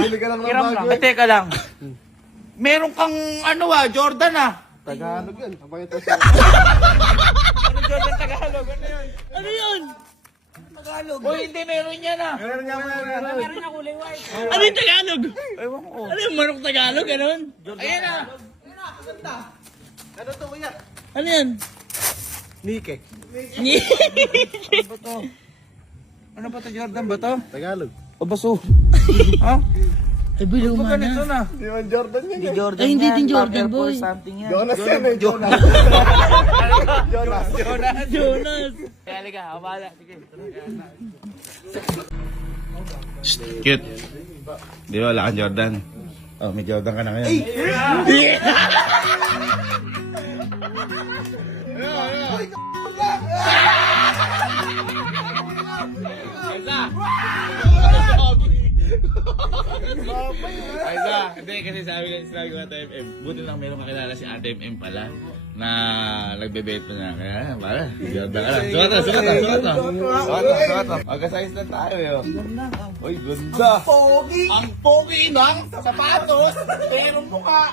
Bili ka lang ng Hiram bago lang. Teka lang. Meron kang ano Jordan Tagalog yan. Papakita siya. Ano Jordan Tagalog? Ano yun? Ano yun? Tagalog. Uy, hindi meron yan Meron nga, meron. Meron na kulay white. Ano yung Tagalog? Ewan ko. Ano yung manok Tagalog? Ganun? Ayan na. Ano to kuya? Ano yan? Nike. Ano ba to? Ano ba to Jordan ba to? Tagalog. O baso? Ha? Ay, bilaw Ba't man ganito na. na? Di man Jordan yan. Hindi Jordan Ay, hindi yan. din Jordan, Paper boy. for something yan. Jonas yan eh. Jonas. Jonas. Jonas. Kaya halika, abala. Sige. Cute. Di ba, wala kang Jordan? Oh, may Jordan ka na ngayon. Aysa, hindi kasi sabi ko Ate MM, buti lang meron kakilala si Ate MM pala na nagbe-bait pa niya. Kaya, para, Jordan ka lang. Sukat na. Magkasize na tayo eh. Uy, ganda. Ang pogi ng sapatos, pero mukha.